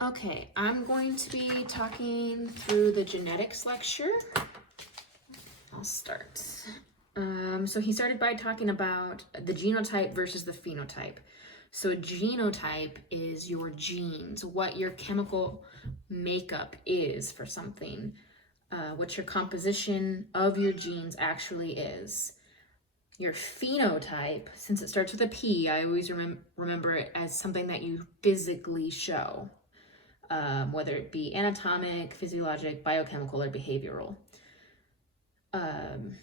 Okay, I'm going to be talking through the genetics lecture. I'll start. So he started by talking about the genotype versus the phenotype. So a genotype is your genes, what your chemical makeup is for something, what your composition of your genes actually is. Your phenotype, since it starts with a P, I always remember it as something that you physically show. Whether it be anatomic, physiologic, biochemical, or behavioral. And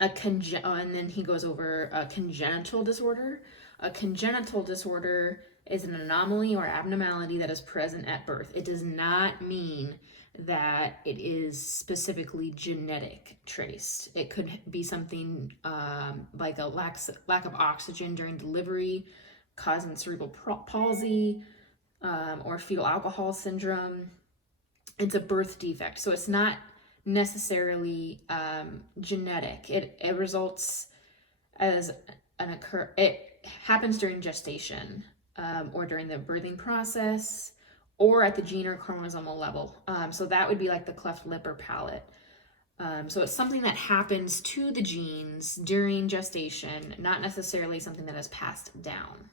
then he goes over a congenital disorder. A congenital disorder is an anomaly or abnormality that is present at birth. It does not mean that it is specifically genetic traced. It could be something like a lack of oxygen during delivery, causing cerebral palsy, or fetal alcohol syndrome. It's a birth defect, so it's not necessarily genetic. It results as it happens during gestation, or during the birthing process, or at the gene or chromosomal level. So that would be like the cleft lip or palate. So it's something that happens to the genes during gestation, not necessarily something that is passed down.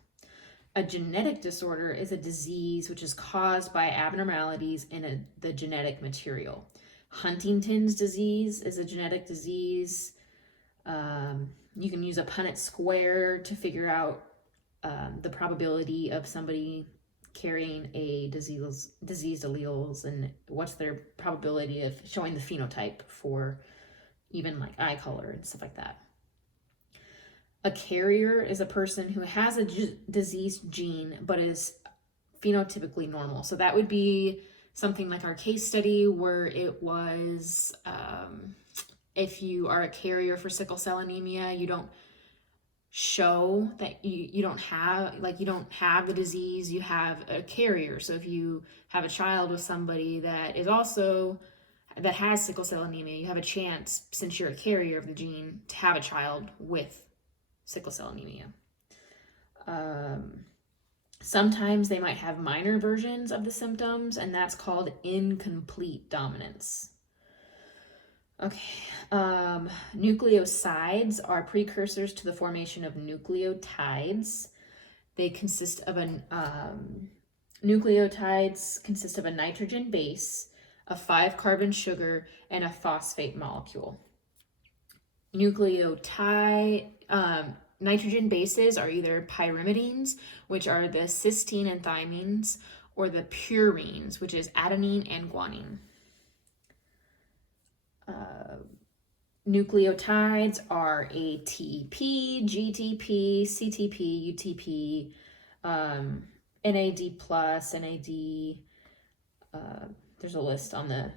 A genetic disorder is a disease which is caused by abnormalities in the genetic material. Huntington's disease is a genetic disease. You can use a Punnett square to figure out the probability of somebody carrying a diseased alleles and what's their probability of showing the phenotype for even like eye color and stuff like that. A carrier is a person who has a diseased gene but is phenotypically normal. So that would be something like our case study where it was if you are a carrier for sickle cell anemia, you don't show that you don't have the disease, you have a carrier. So if you have a child with somebody that has sickle cell anemia, you have a chance, since you're a carrier of the gene, to have a child with sickle cell anemia. Sometimes they might have minor versions of the symptoms, and that's called incomplete dominance. Okay, nucleosides are precursors to the formation of nucleotides. They consist of nucleotides consist of a nitrogen base, a 5-carbon sugar, and a phosphate molecule. Nitrogen bases are either pyrimidines, which are the cysteine and thymines, or the purines, which is adenine and guanine. Nucleotides are ATP, GTP, CTP, UTP, NAD+, NAD. There's a list on the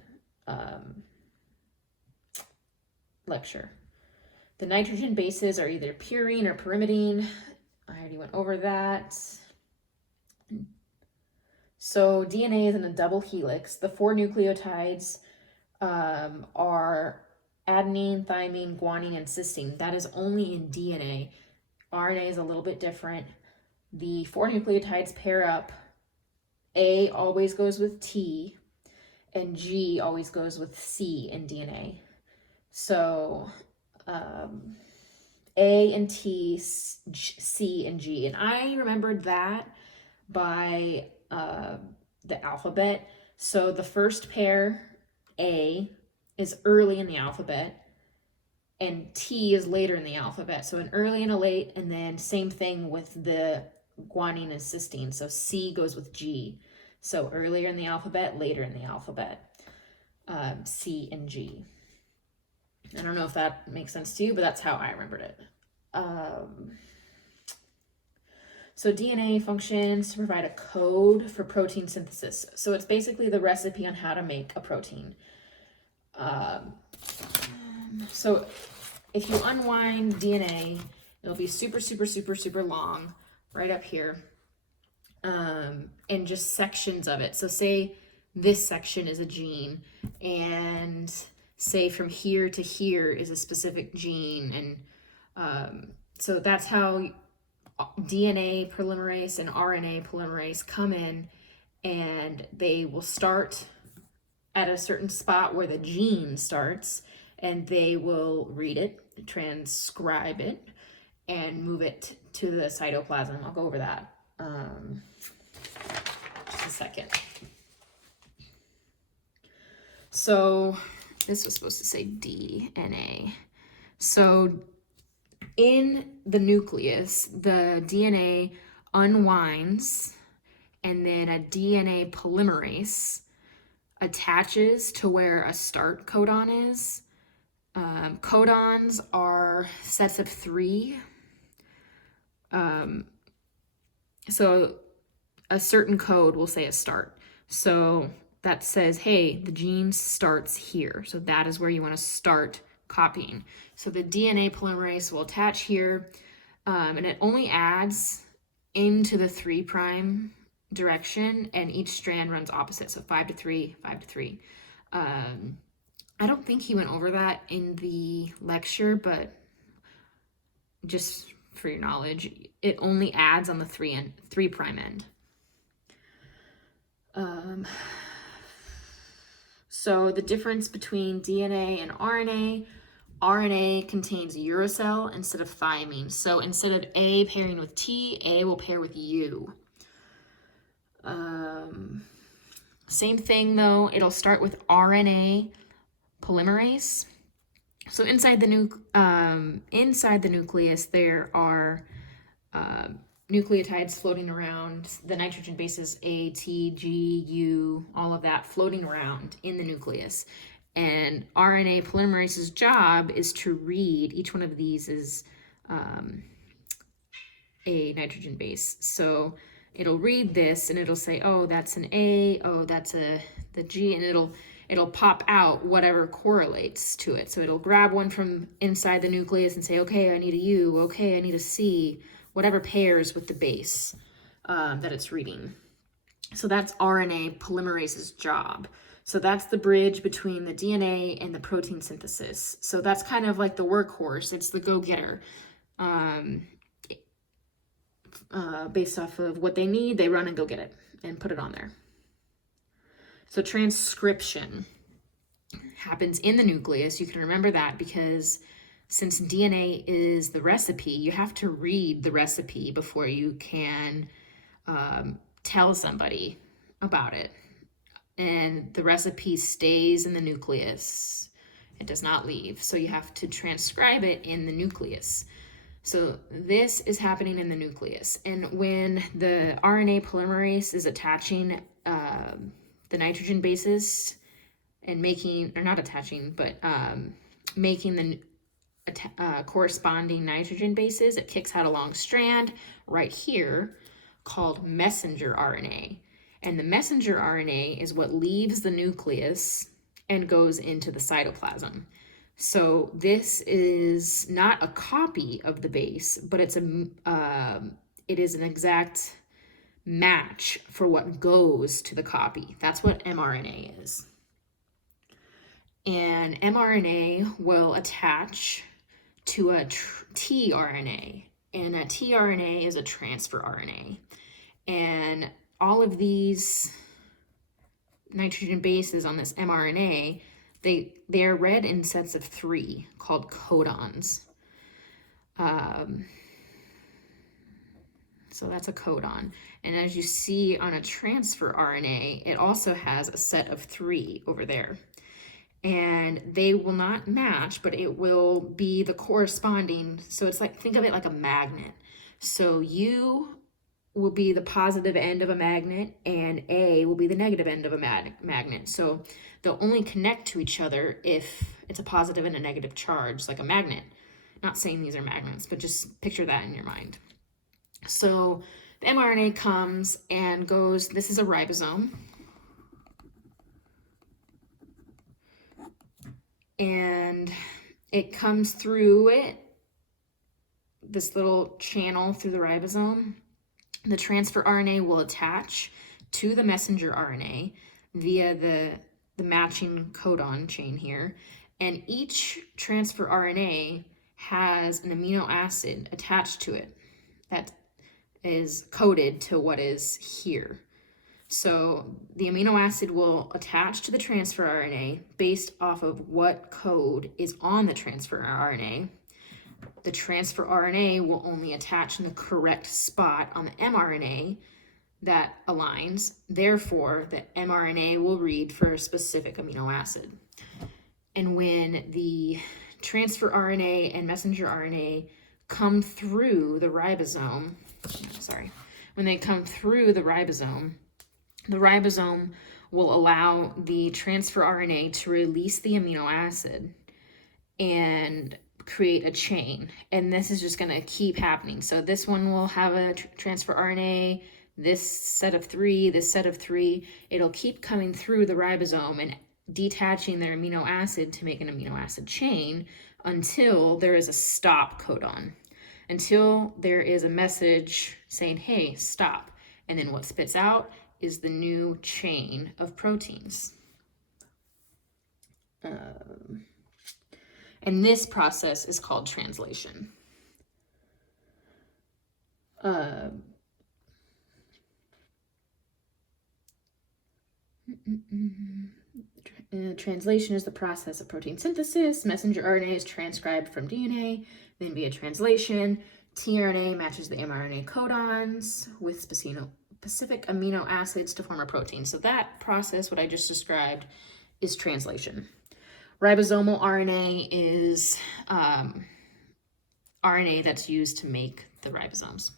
lecture. The nitrogen bases are either purine or pyrimidine. I already went over that. So DNA is in a double helix. The 4 nucleotides are adenine, thymine, guanine, and cysteine. That is only in DNA. RNA is a little bit different. The 4 nucleotides pair up. A always goes with T, and G always goes with C in DNA. So A and T, C and G. And I remembered that by the alphabet. So the first pair, A, is early in the alphabet, and T is later in the alphabet. So an early and a late, and then same thing with the guanine and cysteine. So C goes with G. So earlier in the alphabet, later in the alphabet, C and G. I don't know if that makes sense to you, but that's how I remembered it. So DNA functions to provide a code for protein synthesis. So it's basically the recipe on how to make a protein. So if you unwind DNA, it'll be super, super, super, super long right up here, and just sections of it. So say this section is a gene, and say from here to here is a specific gene. And so that's how DNA polymerase and RNA polymerase come in and they will start at a certain spot where the gene starts, and they will read it, transcribe it, and move it to the cytoplasm. I'll go over that just a second. So this was supposed to say DNA. So in the nucleus, the DNA unwinds, and then a DNA polymerase attaches to where a start codon is. Codons are sets of 3. So a certain code will say a start. So that says, hey, the gene starts here. So that is where you want to start copying. So the DNA polymerase will attach here, and it only adds into the 3' direction, and each strand runs opposite. So 5 to 3, 5 to 3. I don't think he went over that in the lecture, but just for your knowledge, it only adds on the 3' end. So the difference between DNA and RNA, RNA contains uracil instead of thymine. So instead of A pairing with T, A will pair with U. Same thing though, it'll start with RNA polymerase. So inside the nucleus there are nucleotides floating around, the nitrogen bases A, T, G, U, all of that floating around in the nucleus. And RNA polymerase's job is to read, each one of these is a nitrogen base. So it'll read this and it'll say, oh, that's an A, oh, that's the G, and it'll pop out whatever correlates to it. So it'll grab one from inside the nucleus and say, okay, I need a U, okay, I need a C, whatever pairs with the base that it's reading. So that's RNA polymerase's job. So that's the bridge between the DNA and the protein synthesis. So that's kind of like the workhorse. It's the go-getter. Based off of what they need, they run and go get it and put it on there. So transcription happens in the nucleus. You can remember that because since DNA is the recipe, you have to read the recipe before you can tell somebody about it. And the recipe stays in the nucleus. It does not leave. So you have to transcribe it in the nucleus. So this is happening in the nucleus. And when the RNA polymerase is attaching the nitrogen bases and making the corresponding nitrogen bases, it kicks out a long strand right here called messenger RNA. And the messenger RNA is what leaves the nucleus and goes into the cytoplasm. So this is not a copy of the base, but it is an exact match for what goes to the copy. That's what mRNA is. And mRNA will attach to a tRNA, and a tRNA is a transfer RNA. And all of these nitrogen bases on this mRNA, they are read in sets of 3 called codons. So that's a codon. And as you see on a transfer RNA, it also has a set of 3 over there. And they will not match, but it will be the corresponding. So it's like, think of it like a magnet. So U will be the positive end of a magnet and A will be the negative end of a magnet. So they'll only connect to each other if it's a positive and a negative charge, like a magnet. Not saying these are magnets, but just picture that in your mind. So the mRNA comes and goes, this is a ribosome. And it comes through it, this little channel through the ribosome. The transfer RNA will attach to the messenger RNA via the matching codon chain here. And each transfer RNA has an amino acid attached to it that is coded to what is here. So the amino acid will attach to the transfer RNA based off of what code is on the transfer RNA. The transfer RNA will only attach in the correct spot on the mRNA that aligns. Therefore, the mRNA will read for a specific amino acid. And when the transfer RNA and messenger RNA come through the ribosome, when they come through the ribosome will allow the transfer RNA to release the amino acid and create a chain. And this is just going to keep happening. So this one will have a transfer RNA, this set of three, this set of three. It'll keep coming through the ribosome and detaching their amino acid to make an amino acid chain until there is a stop codon, until there is a message saying, hey, stop. And then what spits out is the new chain of proteins. And this process is called translation. Translation is the process of protein synthesis. Messenger RNA is transcribed from DNA, then via translation. tRNA matches the mRNA codons with specific amino acids to form a protein. So that process, what I just described, is translation. Ribosomal RNA is RNA that's used to make the ribosomes.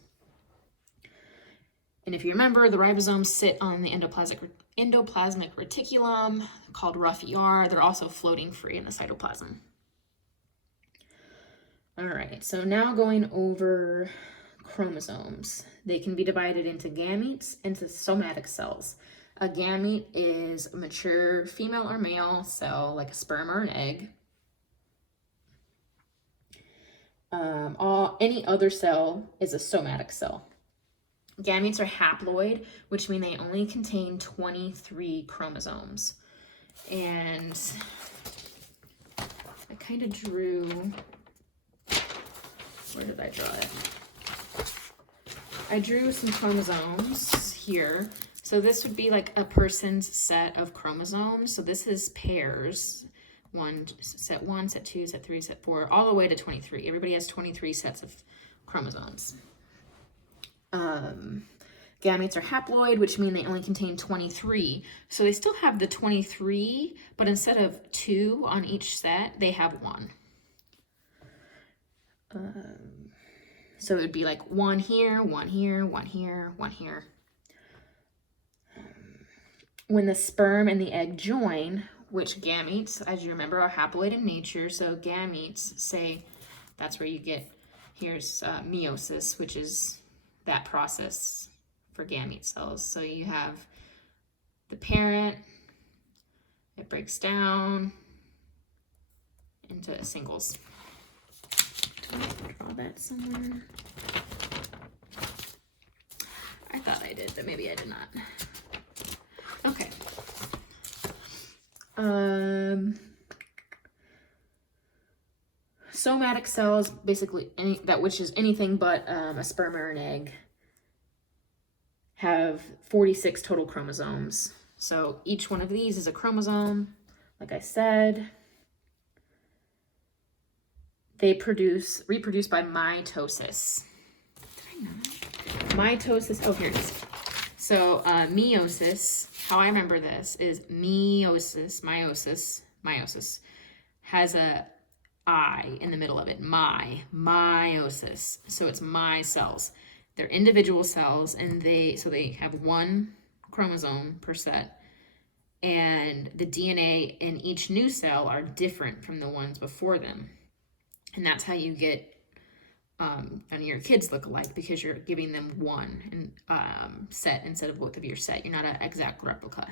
And if you remember, the ribosomes sit on the endoplasmic reticulum, called rough ER. They're also floating free in the cytoplasm. All right, so now going over chromosomes. They can be divided into gametes and into somatic cells. A gamete is a mature female or male cell, like a sperm or an egg. Any other cell is a somatic cell. Gametes are haploid, which means they only contain 23 chromosomes. And I kind of drew, where did I draw it? I drew some chromosomes here. So this would be like a person's set of chromosomes. So this is pairs. Set 1, set 2, set 3, set 4, all the way to 23. Everybody has 23 sets of chromosomes. Gametes are haploid, which mean they only contain 23. So they still have the 23, but instead of 2 on each set, they have 1. So it would be like 1 here, 1 here, 1 here, 1 here. When the sperm and the egg join, which gametes, as you remember, are haploid in nature. So gametes, say, that's where you get, here's meiosis, which is that process for gamete cells. So you have the parent, it breaks down into singles. Do I draw that somewhere? I thought I did, but maybe I did not. Okay. Somatic cells, basically which is anything but a sperm or an egg, have 46 total chromosomes. So each one of these is a chromosome. Like I said, they reproduce by mitosis. Did I not? Mitosis, oh, here it is. So meiosis, how I remember this is meiosis has a I in the middle of it, meiosis. So it's my cells. They're individual cells, and they have 1 chromosome per set, and the DNA in each new cell are different from the ones before them. And that's how you get none of your kids look alike, because you're giving them 1 set instead of both of your set. You're not an exact replica.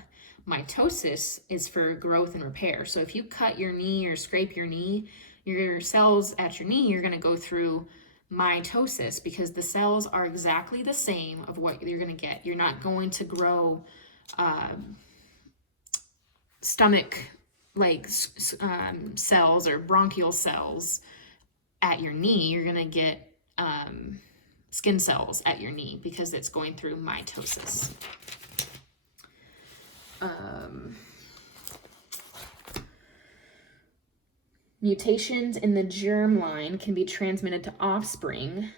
Mitosis is for growth and repair. So if you cut your knee or scrape your knee, your cells at your knee are going to go through mitosis, because the cells are exactly the same of what you're going to get. You're not going to grow stomach like cells or bronchial cells at your knee. You're going to get skin cells at your knee, because it's going through mitosis. Mutations in the germline can be transmitted to offspring,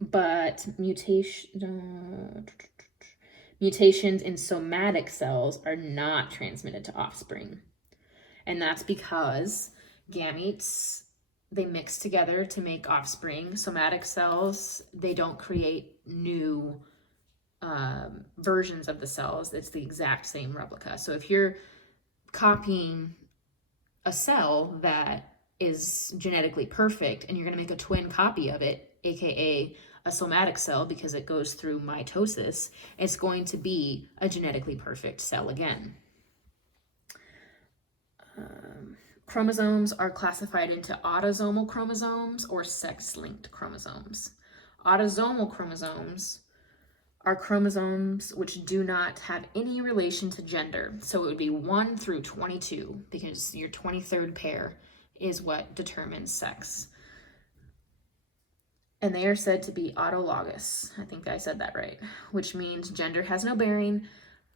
but mutations in somatic cells are not transmitted to offspring. And that's because gametes, they mix together to make offspring. Somatic cells, they don't create new versions of the cells. It's the exact same replica. So if you're copying a cell that is genetically perfect and you're going to make a twin copy of it, aka a somatic cell, because it goes through mitosis, it's going to be a genetically perfect cell again. Chromosomes are classified into autosomal chromosomes or sex-linked chromosomes. Autosomal chromosomes are chromosomes which do not have any relation to gender. So it would be 1 through 22, because your 23rd pair is what determines sex. And they are said to be autologous. I think I said that right, which means gender has no bearing.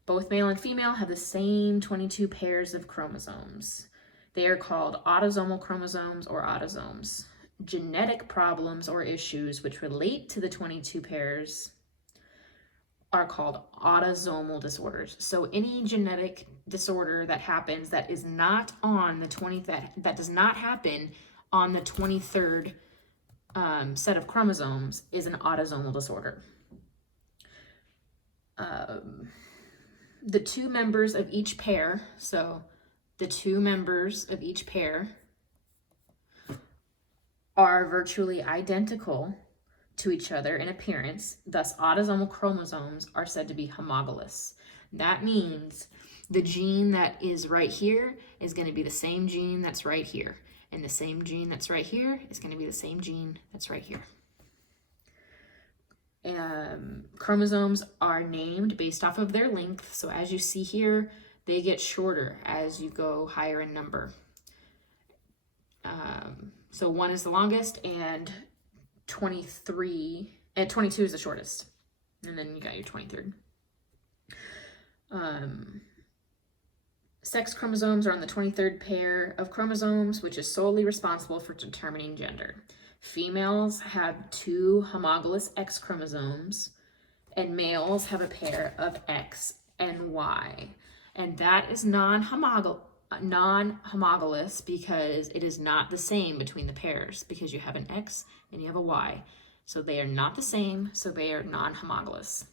Both male and female have the same 22 pairs of chromosomes. They are called autosomal chromosomes or autosomes. Genetic problems or issues which relate to the 22 pairs are called autosomal disorders. So any genetic disorder that happens that is not on the that does not happen on the 23rd set of chromosomes is an autosomal disorder. The two members of each pair, so the two members of each pair are virtually identical to each other in appearance. Thus, autosomal chromosomes are said to be homologous. That means the gene that is right here is going to be the same gene that's right here. And the same gene that's right here is going to be the same gene that's right here. Chromosomes are named based off of their length. So as you see here, they get shorter as you go higher in number. So 1 is the longest and 22 is the shortest. And then you got your 23rd. Sex chromosomes are on the 23rd pair of chromosomes, which is solely responsible for determining gender. Females have 2 homologous X chromosomes, and males have a pair of X and Y. And that is non-homologous because it is not the same between the pairs, because you have an X and you have a Y. So they are not the same, so they are non-homologous.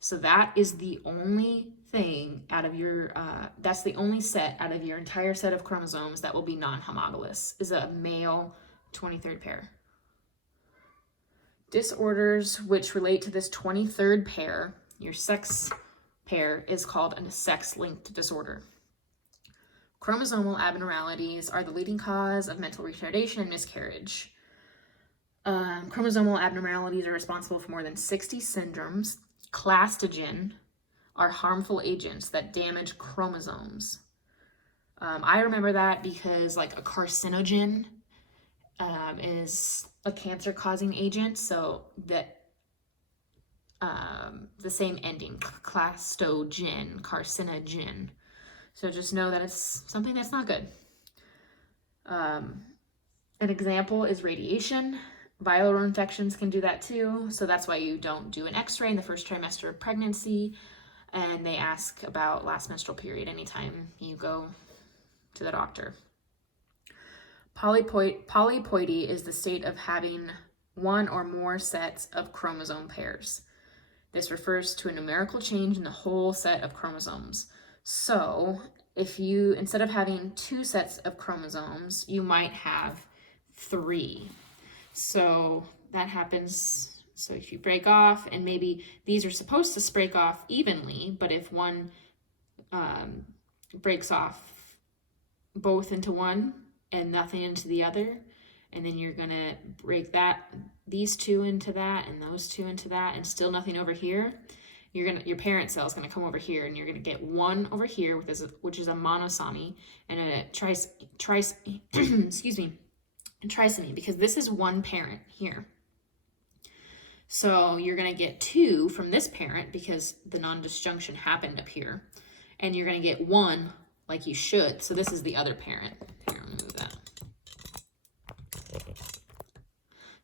So that is the only thing out of your, that's the only set out of your entire set of chromosomes that will be non-homologous, is a male 23rd pair. Disorders which relate to this 23rd pair, your sex pair, is called a sex-linked disorder. Chromosomal abnormalities are the leading cause of mental retardation and miscarriage. Chromosomal abnormalities are responsible for more than 60 syndromes. Clastogen are harmful agents that damage chromosomes. I remember that because like a carcinogen is a cancer-causing agent, so that the same ending, clastogen, carcinogen. So just know that it's something that's not good. An example is radiation. Viral infections can do that too. So that's why you don't do an x-ray in the first trimester of pregnancy. And they ask about last menstrual period anytime you go to the doctor. Polypoidy is the state of having 1 or more sets of chromosome pairs. This refers to a numerical change in the whole set of chromosomes. So if you, instead of having 2 sets of chromosomes, you might have 3. So that happens, so if you break off, and maybe these are supposed to break off evenly, but if one breaks off both into one and nothing into the other, and then you're gonna break these 2 into that and those 2 into that, and still nothing over here, your parent cell is gonna come over here, and you're gonna get 1 over here, which is a monosomy, and a trisomy, because this is 1 parent here. So you're going to get 2 from this parent because the non-disjunction happened up here. and you're going to get 1 like you should. So this is the other parent. Here, let me move that.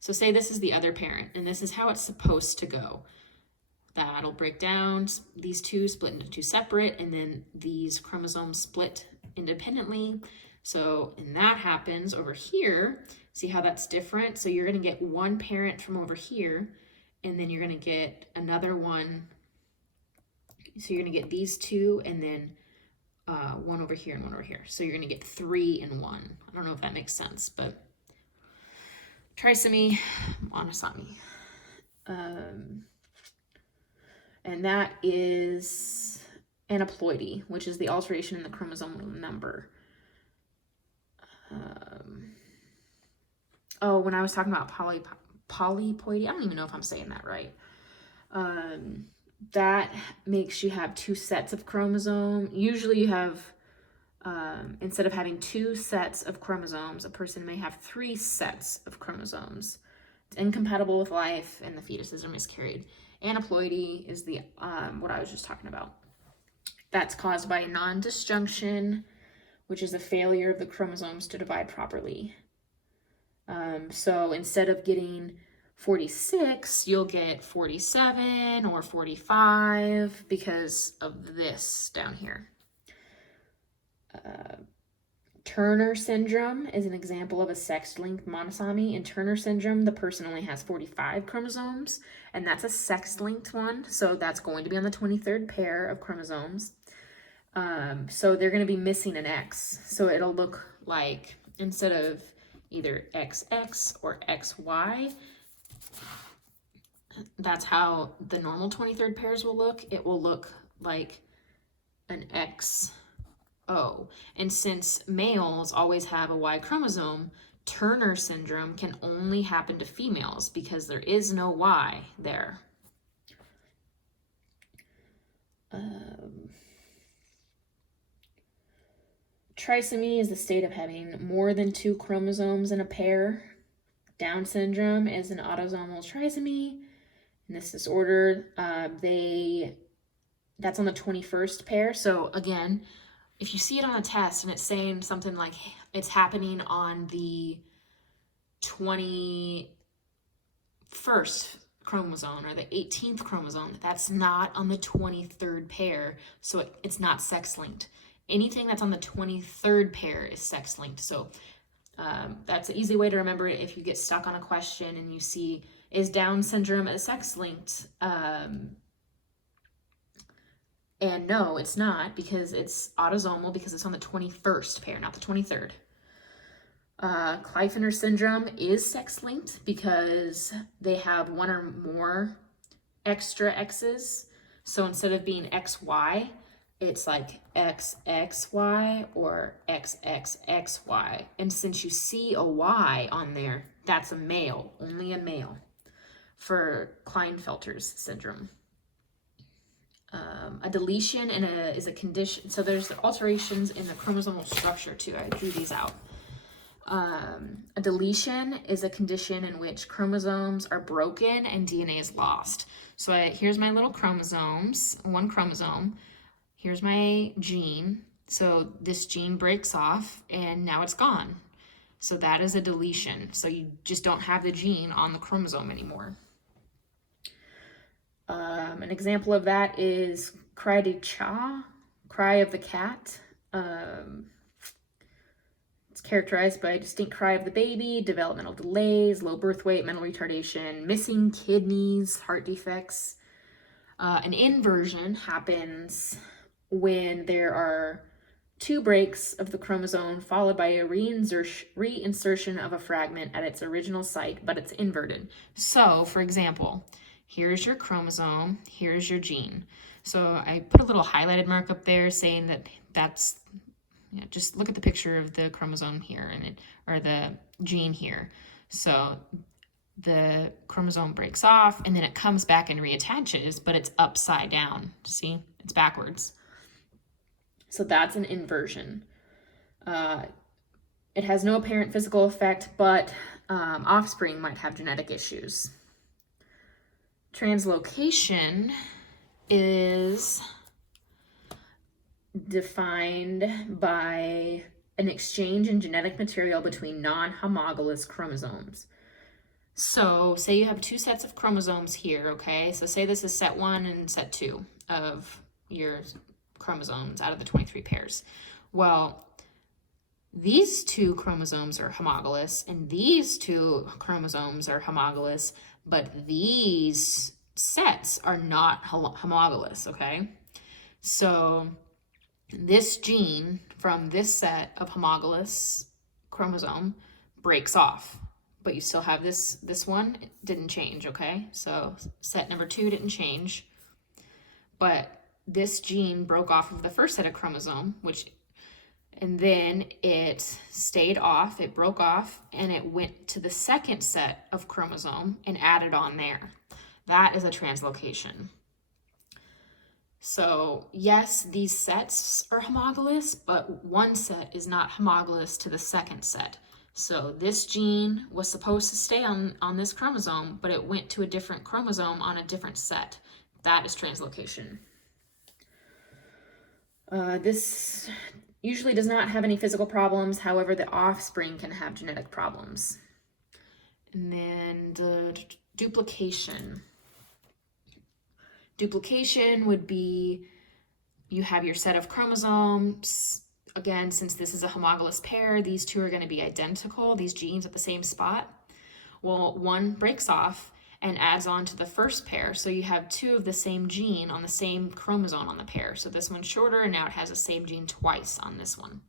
So say this is the other parent, and this is how it's supposed to go. That'll break down, these two split into 2 separate, and then these chromosomes split independently. So, and that happens over here. See how that's different? So you're going to get 1 parent from over here, and then you're going to get another one. So you're going to get these 2, and then 1 over here and 1 over here. So you're going to get 3 in 1. I don't know if that makes sense, but trisomy, monosomy. And that is aneuploidy, which is the alteration in the chromosomal number. When I was talking about polypoidy, I don't even know if I'm saying that right. That makes you have 2 sets of chromosome. Usually you have, instead of having 2 sets of chromosomes, a person may have 3 sets of chromosomes. It's incompatible with life, and the fetuses are miscarried. Aneuploidy is the what I was just talking about. That's caused by a non-disjunction, which is a failure of the chromosomes to divide properly. So instead of getting 46, you'll get 47 or 45 because of this down here. Turner syndrome is an example of a sex-linked monosomy. In Turner syndrome, the person only has 45 chromosomes, and that's a sex-linked one, so that's going to be on the 23rd pair of chromosomes. So they're going to be missing an X, so it'll look like, instead of either XX or XY, that's how the normal 23rd pairs will look. It will look like an XO. And since males always have a Y chromosome, Turner syndrome can only happen to females because there is no Y there. Trisomy is the state of having more than 2 chromosomes in a pair. Down syndrome is an autosomal trisomy. In this disorder, that's on the 21st pair. So again, if you see it on a test and it's saying something like it's happening on the 21st chromosome or the 18th chromosome, that's not on the 23rd pair, so it's not sex-linked. Anything that's on the 23rd pair is sex-linked. So that's an easy way to remember it if you get stuck on a question and you see, is Down syndrome a sex-linked? And no, it's not, because it's autosomal, because it's on the 21st pair, not the 23rd. Kliefner syndrome is sex-linked because they have 1 or more extra X's. So instead of being XY, it's like XXY or XXXY. And since you see a Y on there, that's a male, only a male, for Klinefelter's syndrome. A deletion is a condition. So there's alterations in the chromosomal structure too. I drew these out. A deletion is a condition in which chromosomes are broken and DNA is lost. So here's my little chromosomes, 1 chromosome. Here's my gene. So this gene breaks off and now it's gone. So that is a deletion. So you just don't have the gene on the chromosome anymore. An example of that is cry de cha, cry of the cat. It's characterized by a distinct cry of the baby, developmental delays, low birth weight, mental retardation, missing kidneys, heart defects. An inversion happens when there are 2 breaks of the chromosome followed by a reinsertion of a fragment at its original site, but it's inverted. So, for example, here's your chromosome, here's your gene. So I put a little highlighted mark up there saying that that's, just look at the picture of the chromosome here, or the gene here. So the chromosome breaks off and then it comes back and reattaches, but it's upside down. See, it's backwards. So that's an inversion. It has no apparent physical effect, but offspring might have genetic issues. Translocation is defined by an exchange in genetic material between non-homologous chromosomes. So say you have two sets of chromosomes here, okay? So say this is set 1 and set 2 of your chromosomes out of the 23 pairs. Well, these two chromosomes are homologous and these two chromosomes are homologous, but these sets are not homologous, okay? So this gene from this set of homologous chromosome breaks off, but you still have this one. It didn't change, okay? So set number 2 didn't change, but this gene broke off of the first set of chromosome, and then it stayed off, it broke off, and it went to the second set of chromosome and added on there. That is a translocation. So yes, these sets are homologous, but one set is not homologous to the second set. So this gene was supposed to stay on this chromosome, but it went to a different chromosome on a different set. That is translocation. This usually does not have any physical problems. However, the offspring can have genetic problems. And then the duplication. Duplication would be you have your set of chromosomes. Again, since this is a homologous pair, these two are going to be identical, these genes at the same spot. Well, one breaks off and adds on to the first pair. So you have two of the same gene on the same chromosome on the pair. So this one's shorter, and now it has the same gene twice on this one.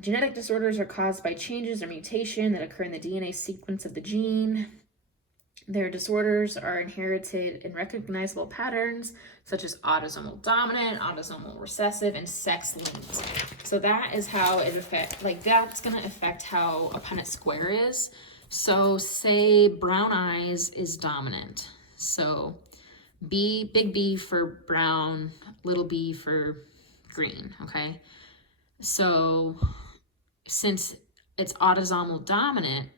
Genetic disorders are caused by changes or mutation that occur in the DNA sequence of the gene. Their disorders are inherited in recognizable patterns, such as autosomal dominant, autosomal recessive, and sex-linked. So that is how it affects, that's going to affect how a Punnett square is. So say brown eyes is dominant. So big B for brown, little b for green, okay? So since it's autosomal dominant,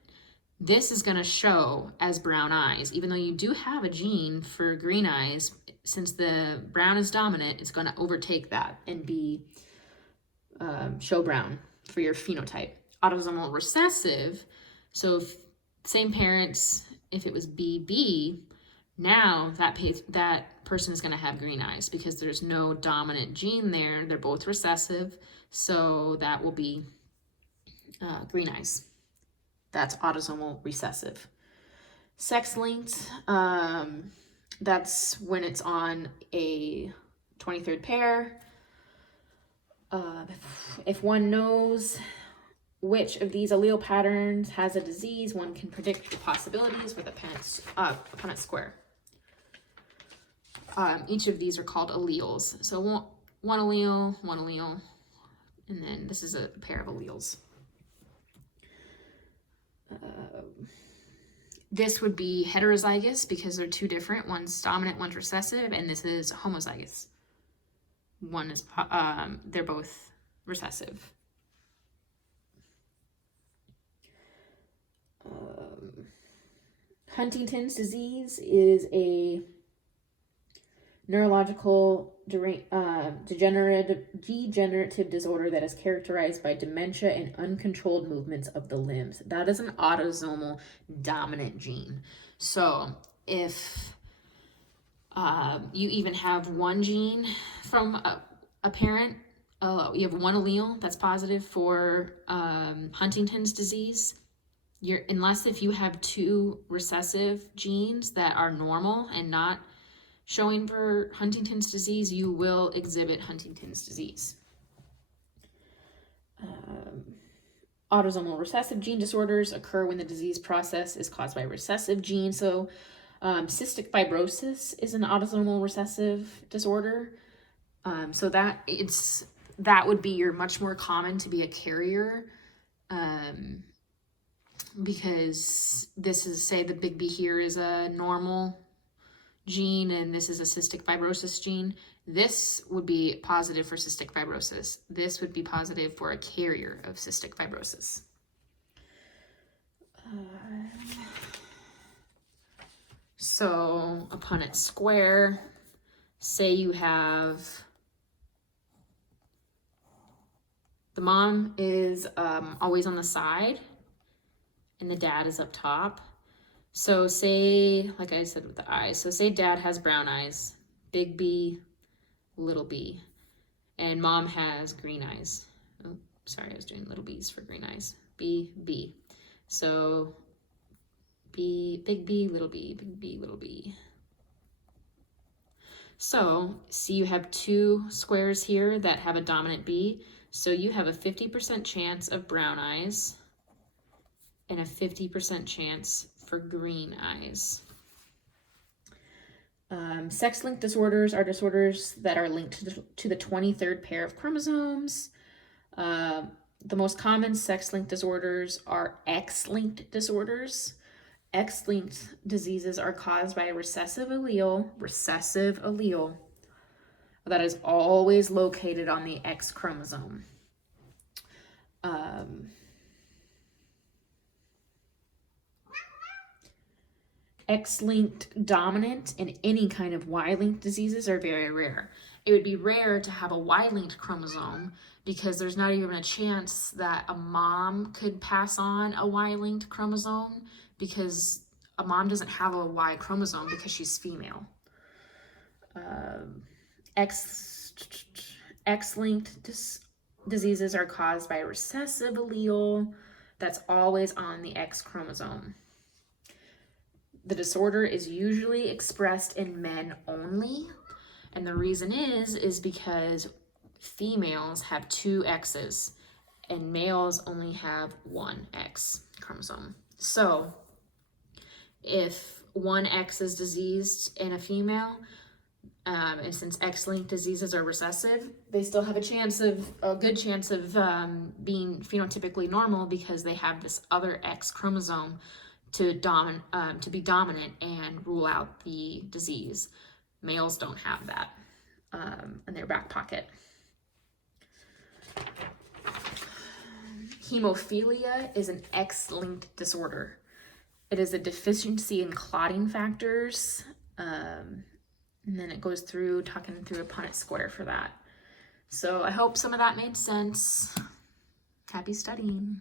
this is going to show as brown eyes, even though you do have a gene for green eyes. Since the brown is dominant, it's going to overtake that and be show brown for your phenotype. Autosomal recessive, so if same parents, if it was BB, now that person is going to have green eyes because there's no dominant gene there. They're both recessive, so that will be green eyes. That's autosomal recessive. Sex-linked, that's when it's on a 23rd pair. If one knows which of these allele patterns has a disease, one can predict the possibilities with a Punnett square. Each of these are called alleles. So one allele, and then this is a pair of alleles. This would be heterozygous because they're two different. One's dominant, one's recessive, and this is homozygous. One is, they're both recessive. Huntington's disease is a neurological degenerative disorder that is characterized by dementia and uncontrolled movements of the limbs. That is an autosomal dominant gene. So if you even have one gene from a parent, you have one allele that's positive for Huntington's disease, unless if you have two recessive genes that are normal and not showing for Huntington's disease, you will exhibit Huntington's disease. Autosomal recessive gene disorders occur when the disease process is caused by a recessive gene. So cystic fibrosis is an autosomal recessive disorder. So that would be much more common to be a carrier, because this is, say the big B here is a normal gene and this is a cystic fibrosis gene. This would be positive for cystic fibrosis. This would be positive for a carrier of cystic fibrosis. So a Punnett square, say you have The mom is always on the side and the dad is up top. So say, like I said with the eyes, so say dad has brown eyes, big B, little b, and mom has green eyes. Oh, sorry, I was doing little b's for green eyes. B, B. So B, big B, little b, big B, little b. So see, you have two squares here that have a dominant B. So you have a 50% chance of brown eyes and a 50% chance for green eyes. Sex-linked disorders are disorders that are linked to the 23rd pair of chromosomes. The most common sex-linked disorders are X-linked disorders. X-linked diseases are caused by a recessive allele that is always located on the X chromosome. X-linked dominant and any kind of Y-linked diseases are very rare. It would be rare to have a Y-linked chromosome because there's not even a chance that a mom could pass on a Y-linked chromosome because a mom doesn't have a Y chromosome because she's female. X-linked diseases are caused by a recessive allele that's always on the X chromosome. The disorder is usually expressed in men only, and the reason is because females have two X's and males only have one X chromosome. So if one X is diseased in a female, and since X-linked diseases are recessive, they still have a good chance of being phenotypically normal because they have this other X chromosome to be dominant and rule out the disease. Males don't have that in their back pocket. Hemophilia is an X-linked disorder. It is a deficiency in clotting factors, and then it goes through talking through a Punnett square for that. So I hope some of that made sense. Happy studying.